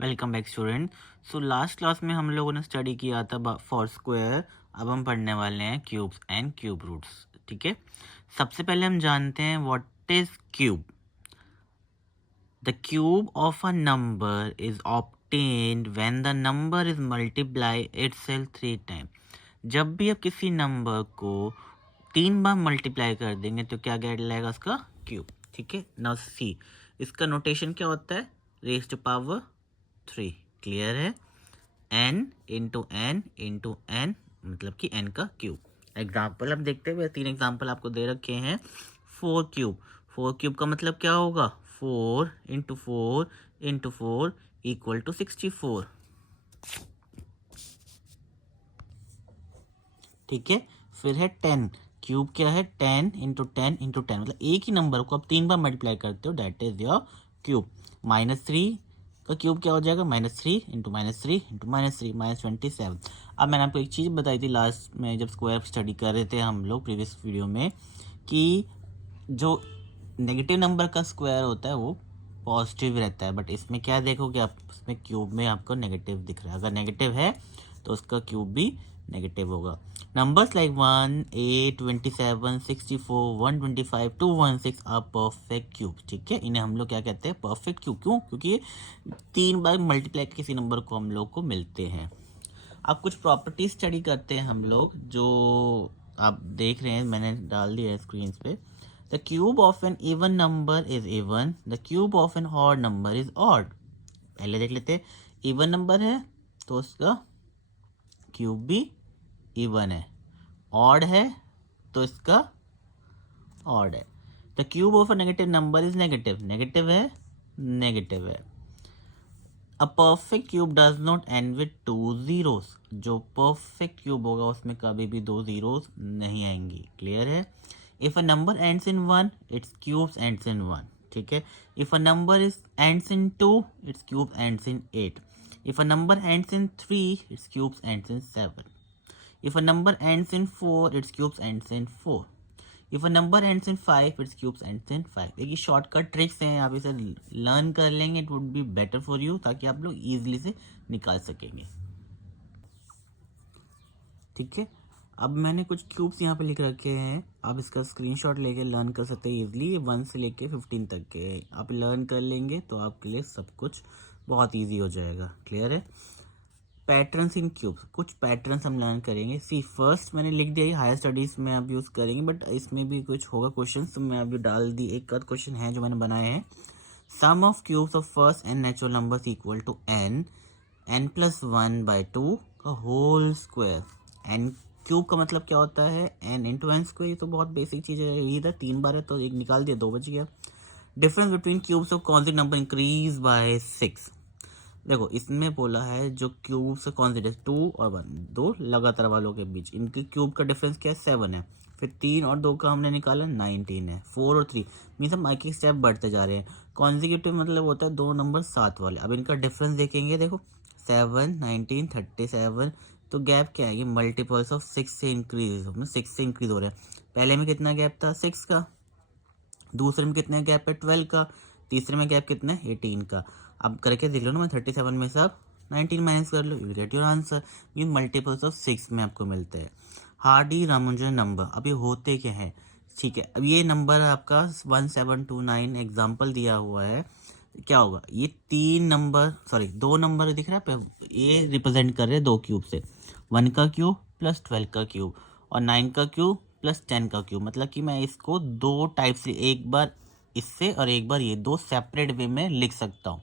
Welcome back student. So last class में हम लोगों ने स्टडी किया था फॉर स्क्वायर। अब हम पढ़ने वाले हैं क्यूब्स एंड क्यूब रूट्स। ठीक है, सबसे पहले हम जानते हैं what is cube. The cube of a number is obtained when the number is multiply itself 3 time. जब भी आप किसी नंबर को 3 बार मल्टीप्लाई कर देंगे तो क्या गेट लाएगा उसका क्यूब। ठीक है, नाउ सी इसका नोटेशन क्या होता है, रेज टू पावर 3। क्लियर है, n into n into n मतलब कि n का क्यूब। एग्जाम्पल हम देखते हुए 3 एग्जाम्पल आपको दे रखे हैं। 4 क्यूब, 4 क्यूब का मतलब क्या होगा, 4 इंटू 4 इंटू 4 इक्वल टू 64। ठीक है, फिर है 10 क्यूब, क्या है 10 इंटू 10 इंटू 10 मतलब एक ही नंबर को आप 3 बार मल्टीप्लाई करते हो, दैट इज योर क्यूब। -3 का क्यूब क्या हो जाएगा, -3 इंटू -3 इंटू -3 -27। अब मैंने आपको एक चीज़ बताई थी लास्ट में जब स्क्वायर स्टडी कर रहे थे हम लोग प्रीवियस वीडियो में, कि जो नेगेटिव नंबर का स्क्वायर होता है वो पॉजिटिव रहता है, बट इसमें क्या देखोगे आप, इसमें क्यूब में आपको नेगेटिव दिख रहा है। अगर नेगेटिव है तो उसका क्यूब भी नेगेटिव होगा। Numbers like 1, 8, 27, 64, 125, 216 are perfect cube. ठीक है, इन्हें हम लोग क्या कहते हैं, परफेक्ट क्यूब। क्यों? क्योंकि ये 3 बार मल्टीप्लाई किसी नंबर को हम लोग को मिलते हैं। अब कुछ प्रॉपर्टीज स्टडी करते हैं हम लोग, जो आप देख रहे हैं मैंने डाल दिया है स्क्रीन पे। The cube of an even number is even, the cube of an odd number is odd. पहले देख लेते हैं, इवन नंबर है तो उसका क्यूब भी इवन है, ऑड है तो इसका ऑड है। The cube of a negative number is negative, negative है, नेगेटिव है। A perfect cube does not and with 2 zeros, जो परफेक्ट क्यूब होगा उसमें कभी भी 2 जीरोस नहीं आएंगी। क्लियर है। If a number ends in 1 it's cubes ends in 1। ठीक है, if a number is ends in 2 it's cube ends in 8। If a number ends in 3 it's cubes ends in 7। If a number ends in 4, its cubes ends in 4. If a number ends in 5, its cubes ends in 5. देखिए shortcut tricks हैं, आप इसे learn कर लेंगे, it would be better for you, ताकि आप लोग easily से निकाल सकेंगे। ठीक है, अब मैंने कुछ क्यूब्स यहाँ पे लिख रखे हैं, आप इसका स्क्रीनशॉट लेके लर्न कर सकते हैं इजीली। 1 से लेके 15 तक के आप लर्न कर लेंगे तो आपके लिए सब कुछ बहुत ईजी हो जाएगा। क्लियर है। पैटर्न्स इन क्यूब्स, कुछ पैटर्न्स हम लर्न करेंगे। सी फर्स्ट मैंने लिख दिया, हायर स्टडीज में आप यूज़ करेंगे, बट इसमें भी कुछ होगा क्वेश्चन, तो मैं अभी डाल दी। एक आध क्वेश्चन है जो मैंने बनाए हैं। Sum of cubes of first n natural numbers equal to n plus 1 by 2 का होल स्क्वायर। एन क्यूब का मतलब क्या होता है, n इंटू एन स्क्वायर। ये तो बहुत बेसिक चीज़ है, यही था, 3 बार है तो एक निकाल दिया, 2 बच गया। Difference between cubes of constant number increase by 6। देखो इसमें बोला है जो क्यूब से कौन से 2 और 1, दो लगातार वालों के बीच इनके क्यूब का डिफरेंस क्या है, 7 है। फिर 3 और 2 का हमने निकाला 19 है। 4 और 3 मीन्स हम एक एक स्टेप बढ़ते जा रहे हैं। कॉन्जिक्यूटिव मतलब होता है 2 नंबर साथ वाले। अब इनका डिफरेंस देखेंगे, देखो 7, 19, 37, तो गैप क्या है, ये मल्टीपल्स ऑफ 6 से इंक्रीज, 6 से इंक्रीज हो रहा है। पहले में कितना गैप था, 6 का। दूसरे में कितना गैप है, 12 का। तीसरे में गैप कितना है, 18 का। अब करके देख लो ना, मैं 37 में से आप 19 माइनस कर लो, यू गेट योर आंसर। ये मल्टीपल्स ऑफ 6 में आपको मिलते हैं। हार्डी रामानुजन नंबर, अब ये होते क्या है। ठीक है, अब ये नंबर आपका 1729 एग्जाम्पल दिया हुआ है। क्या होगा, ये 3 नंबर, सॉरी 2 नंबर दिख रहा है, ये रिप्रेजेंट कर रहे हैं 2 क्यूब से। 1 का क्यूब प्लस 12 का क्यूब और 9 का क्यूब प्लस 10 का क्यूब। मतलब कि मैं इसको 2 टाइप से, एक बार इससे और एक बार ये, 2 सेपरेट वे में लिख सकता हूँ।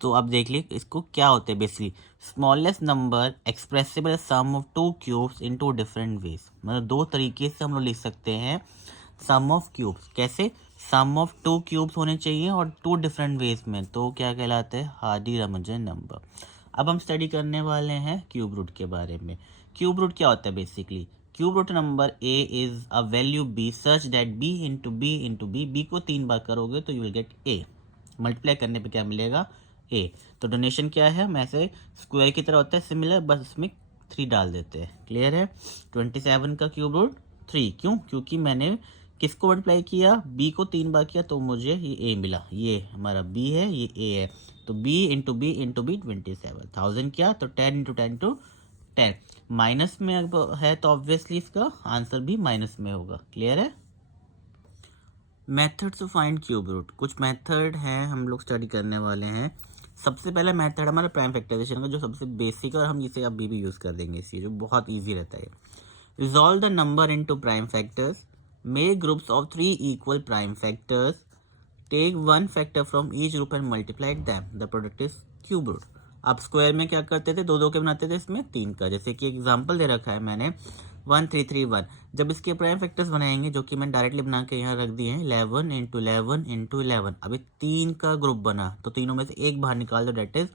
तो अब देख लीजिए इसको क्या होते हैं basically, smallest number expressible sum of 2 cubes in 2 different ways. मतलब 2 तरीके से हम लोग लिख सकते हैं सम ऑफ क्यूब्स। कैसे, सम ऑफ 2 क्यूब्स होने चाहिए और 2 डिफरेंट वेज में, तो क्या कहलाते हैं, हार्डी रामानुजन नंबर। अब हम स्टडी करने वाले हैं क्यूब रूट के बारे में। क्यूब रूट क्या होता है basically, cube root number a is a value b such that b into b into b, b को 3 बार करोगे तो you will get a. Multiply करने पे क्या मिलेगा, ए। तो डोनेशन क्या है, हम ऐसे स्क्वायर की तरह होता है सिमिलर, बस इसमें 3 डाल देते हैं। क्लियर है। 27 का क्यूब रूट 3, क्यों, क्योंकि मैंने किसको मल्टीप्लाई किया, बी को 3 बार किया तो मुझे ये ए मिला, ये हमारा बी है, ये ए है, तो b into b into b 27, 1000 क्या, तो 10 इंटू 10 टू 10, माइनस में अब है तो ऑब्वियसली इसका आंसर भी माइनस में होगा। क्लियर है। Methods to find cube root, कुछ मेथड हैं हम लोग स्टडी करने वाले हैं। सबसे पहला मेथड हमारा प्राइम फैक्टराइजेशन का, जो सबसे बेसिक है और हम इसे अभी भी यूज़ कर देंगे इसी, जो बहुत ईजी रहता है। Resolve the number into prime factors, make groups of 3 equal prime factors, take 1 factor from each group and multiply them, the product is cube root. आप स्क्वायर में क्या करते थे, 2 2 के बनाते थे, इसमें 3 का, जैसे कि एग्जाम्पल दे रखा है मैंने 1 3 3 1। जब इसके प्राइम फैक्टर्स बनाएंगे, जो कि मैंने डायरेक्टली बना के यहाँ रख दिए हैं, 11 इंटू 11 इंटू 11, अभी 3 का ग्रुप बना तो तीनों में से एक बाहर निकाल दो, डेट इज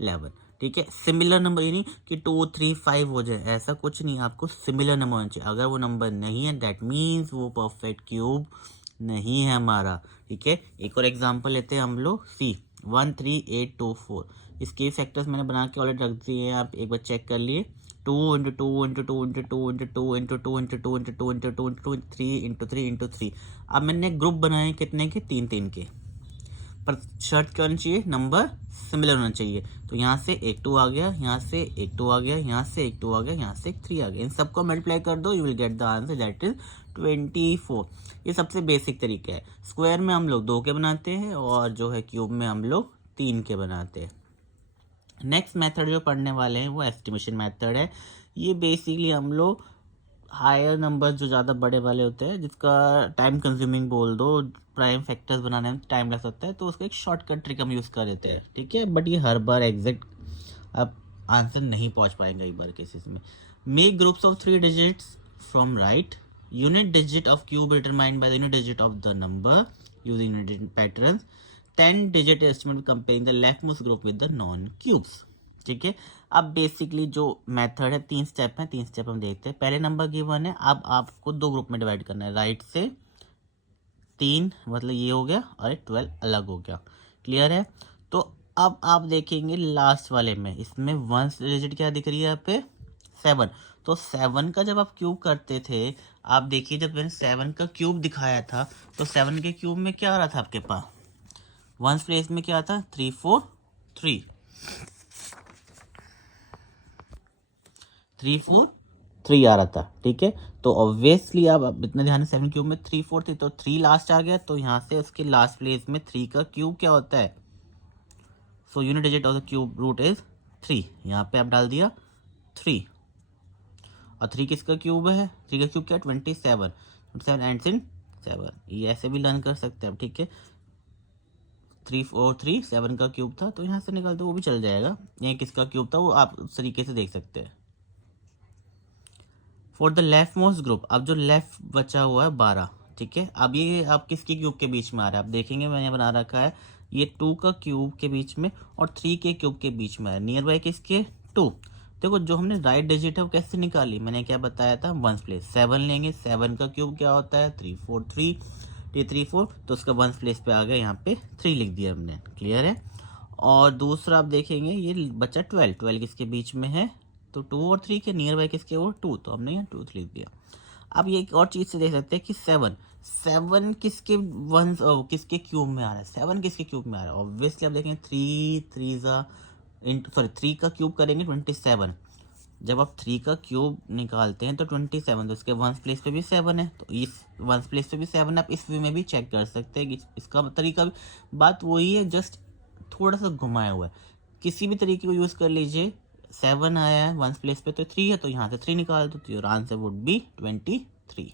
11। ठीक है, सिमिलर नंबर, ये नहीं कि 2 3 5 हो जाए, ऐसा कुछ नहीं, आपको सिमिलर नंबर होना चाहिए। अगर वो नंबर नहीं है दैट मीन्स वो परफेक्ट क्यूब नहीं है हमारा। ठीक है, एक और एग्जांपल लेते हैं हम लोग, सी 1 3 8 2 4। इसके फैक्टर्स मैंने बना के ऑलरेडी रख दिए हैं, आप एक बार चेक कर लिए। 2 into 2 into 2 into 2 into 2 into 2 into 2 into 2 into 2 into 3 into 3 into 3। अब मैंने ग्रुप बनाए कितने के, 3 3 के, पर शर्त क्या होनी चाहिए, नंबर सिमिलर होना चाहिए। तो यहाँ से एक 2 आ गया, यहाँ से एक 2 आ गया, यहाँ से एक 2 आ गया, यहाँ से एक 3 आ गया, इन सबको मल्टीप्लाई कर दो, you will get the answer that is 24। ये सबसे बेसिक तरीका है। स्क्वायर में हम लोग 2 के बनाते हैं और जो है क्यूब में हम लोग 3 के बनाते हैं। नेक्स्ट मेथड जो पढ़ने वाले हैं वो एस्टिमेशन मेथड है। ये बेसिकली हम लोग हायर नंबर जो ज़्यादा बड़े वाले होते हैं, जिसका टाइम कंज्यूमिंग बोल दो, प्राइम फैक्टर्स बनाने में टाइम लग सकता है, तो उसका एक शॉर्टकट ट्रिक हम यूज़ कर देते हैं। ठीक है, बट ये हर बार एग्जैक्ट आप आंसर नहीं पहुंच पाएंगे एक बार केसेस में। Make groups of 3 digits from right, unit digit of cube determined by the unit digit of the number using unit pattern, 10 digit estimate comparing the left most group with the non cubes. ठीक है, अब basically जो method है 3 step है, 3 step हम देखते हैं। पहले नंबर गिवन है, अब आपको 2 ग्रुप में डिवाइड करना है, राइट से 3 मतलब ये हो गया और 12 अलग हो गया। क्लियर है। तो अब आप देखेंगे लास्ट वाले में, इसमें 1 डिजिट क्या दिख रही है यहाँ पे, 7। तो 7 का जब आप क्यूब करते थे, आप देखिए जब मैंने 7 का क्यूब दिखाया था तो 7 के क्यूब में क्या आ रहा था आपके पास, 1 प्लेस में क्या था, 3 4 3 3 4 3 आ रहा था। ठीक है, तो ऑब्वियसली आप इतना ध्यान से 7 क्यूब में 3 4 थी तो 3 लास्ट आ गया, तो यहाँ से उसके लास्ट प्लेस में 3 का क्यूब क्या होता है, so unit digit of the cube root is 3। यहाँ पे आप डाल दिया 3, और 3 किसका क्यूब है, 3 का क्यूब क्या है, 27, 27 एंड्स इन 7। ये ऐसे भी लर्न कर सकते हैं आप। ठीक है, 3 4 3 7 का क्यूब था, तो यहाँ से निकाल दो, वो भी चल जाएगा। ये किसका क्यूब था वो आप उस तरीके से देख सकते हैं। For the left most group, अब जो लेफ्ट बचा हुआ है 12। ठीक है, अब ये आप किसके क्यूब के बीच में आ रहा है, आप देखेंगे मैंने बना रखा है, ये 2 का क्यूब के बीच में और 3 के क्यूब के बीच में है, नियर बाई किसके, 2। देखो जो हमने राइट डिजिट है वो कैसे निकाली, मैंने क्या बताया था, 1 प्लेस 7 लेंगे, 7 का क्यूब क्या होता है, 3 4 3, 3 4, तो उसका 1 प्लेस पे आ गया, यहाँ पे 3 लिख दिया हमने। क्लियर है। और दूसरा आप देखेंगे ये बचा 12, 12 किसके बीच में है, तो 2 और 3 के नियर बाई किसके, वो 2, तो हमने यहाँ 2 लिख दिया। अब ये एक और चीज़ से देख सकते हैं कि 7 किसके किसके क्यूब में आ रहा है, 7 किसके क्यूब में आ रहा है, ऑब्वियसली आप देखेंगे 3 का क्यूब करेंगे 27। जब आप 3 का क्यूब निकालते हैं तो 27, तो इसके 1 प्लेस पे भी 7 है, तो इस 1 प्लेस पे भी 7 है। आप इस वे में भी चेक कर सकते हैं कि इसका तरीका भी, बात वही है, जस्ट थोड़ा सा घुमाया हुआ है। किसी भी तरीके को यूज़ कर लीजिए, 7 आया है 1 प्लेस पे तो 3 है, तो यहाँ से 3 निकाल दो, तो योर आंसर वुड बी 23।